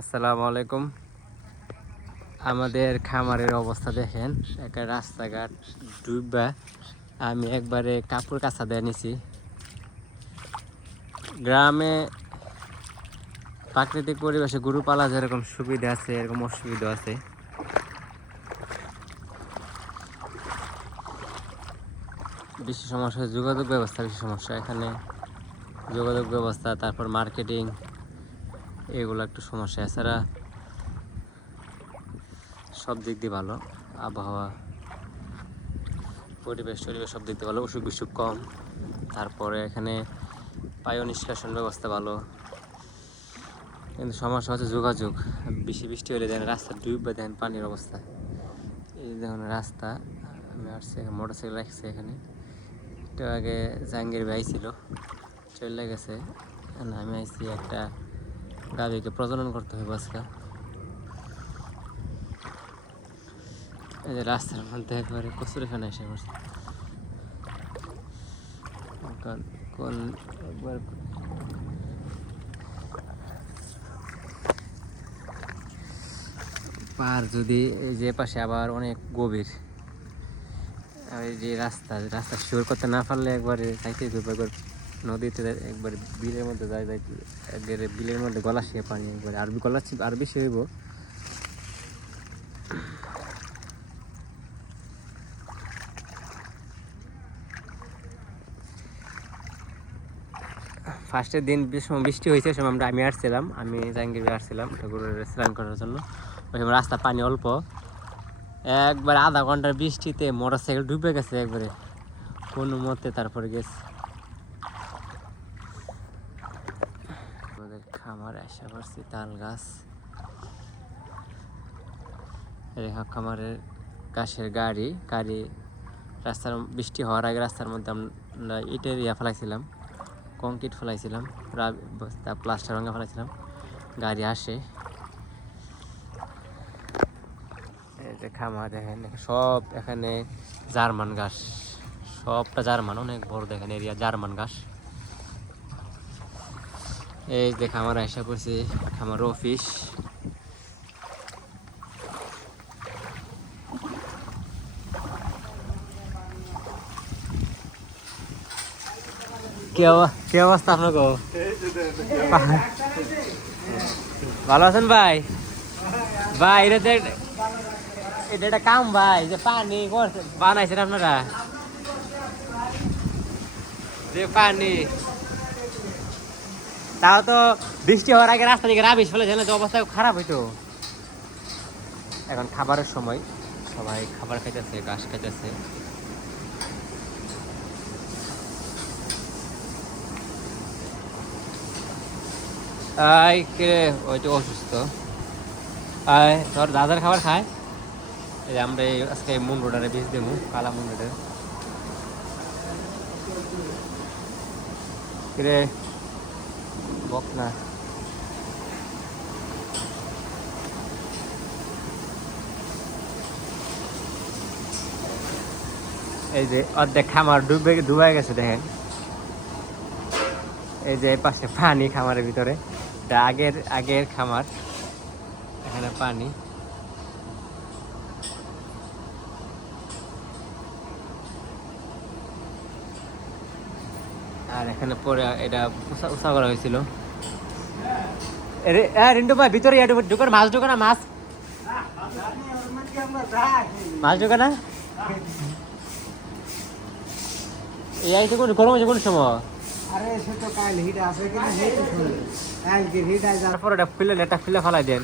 আসসালামু আলাইকুম। আমাদের খামারের অবস্থা দেখেন, একটা রাস্তাঘাট ডুববা। আমি একবারে কাপড় কাঁচা দিয়ে নিছি। গ্রামে প্রাকৃতিক পরিবেশে গরু পালা যেরকম সুবিধা আছে, এরকম অসুবিধা আছে। বেশি সমস্যা যোগাযোগ ব্যবস্থা বেশি সমস্যা। এখানে যোগাযোগ ব্যবস্থা, তারপর মার্কেটিং এগুলো একটু সমস্যা। এছাড়া সব দিক দিয়ে ভালো। আবহাওয়া, পরিবেশ টরিবেশ সব দিক দিয়ে ভালো। অসুখ বিসুখ কম। তারপরে এখানে বায়ু নিষ্কাশন ব্যবস্থা ভালো। কিন্তু সমস্যা হচ্ছে যোগাযোগ। বেশি বৃষ্টি হলে দেখেন রাস্তা ডুববে দেন পানির অবস্থা। এই দেখুন রাস্তা, আমি আসছি মোটর সাইকেল রাখছি এখানে। একটু আগে জাহাঙ্গীর ভাই ছিল, চলে গেছে। আমি আইছি একটা গাভীকে প্রজনন করতে হবে আজকে। এই যে রাস্তার মধ্যে একবারে কচুরি খানা এসে পড়ছে। কোন একবার পার যদি যে পাশে আবার অনেক গভীর যে রাস্তা রাস্তা শিওর করতে না পারলে একবারে একবার নদীতে একবার বিলের মধ্যে যাই যাই একবারে বিলের মধ্যে গলা শিয়ে পানি একবার। আর গলা আর বেশি হইব ফার্স্টের দিন সময় বৃষ্টি হয়েছে সময় আমরা আমি আসছিলাম। আমি জাহাঙ্গীর আসছিলাম ঠাকুরের স্নান করার জন্য। ওই সময় রাস্তা পানি অল্প। একবার আধা ঘণ্টার বৃষ্টিতে মোটর সাইকেল ডুবে গেছে একবারে। কোনো মতে তারপরে গেছে। আমাদের খামার আসা করছি, তাল গাছ। রেখা খামারের গাছের গাড়ি গাড়ি রাস্তার বৃষ্টি হওয়ার আগে রাস্তার মধ্যে আমরা ইটের ইয়া ফেলাইছিলাম, কংক্রিট ফেলাইছিলাম বস্তা, প্লাস্টার রঙে ফেলাইছিলাম, গাড়ি আসে। খামার দেখেন সব এখানে জার্মান গাছ সবটা জার্মান, অনেক বড় দেখেন এরিয়া, জার্মান ঘাস। এই যে খামার আসা করছি খামার অফিস কি অব- কি অবস্থা আপনাকে ভালো আছেন ভাই? ভাই, এটা এটা একটা কাম ভাই, যে পানি করছে বানাইছেন আপনারা? যে পানি তাও তো বৃষ্টি হওয়ার আগে রাস্তা দিকে রাবিশ ফেলেছে তো অবস্থা খারাপ হইতো। এখন খাবারের সময়। সবাই খাবার খাইতেছে, ঘাস খাইতেছে। আই কে ওই তো অসুস্থ। আয়, তোর দাদার খাবার খায়? এই আমরা আজকে এই মুন্ডোটারে বেচ দেবো, কালা মুন্ডোটা কিরে বক না। এই যে অর্ধেক খামার ডুবে ডুবে গেছে দেখেন। এই যে পাশে পানি খামারের ভিতরে। আগের আগের খামার। এখানে পানি। আর এখানে পরে এটা উঁচা উঁচা করা হয়েছিল। রিন্টু ভাই ভিতরে ঢুকার মাছ ঢুকে না মাছ। মাছ ঢুকে না এই আইতে কোন গরম হয়েছে কোন সময়? আরে সে তো কাল হিট আছে কিন্তু হেট শুনে কালকে হিট আছে তারপর এটা ফিলে এটা ফিলে ফেলাই দেন।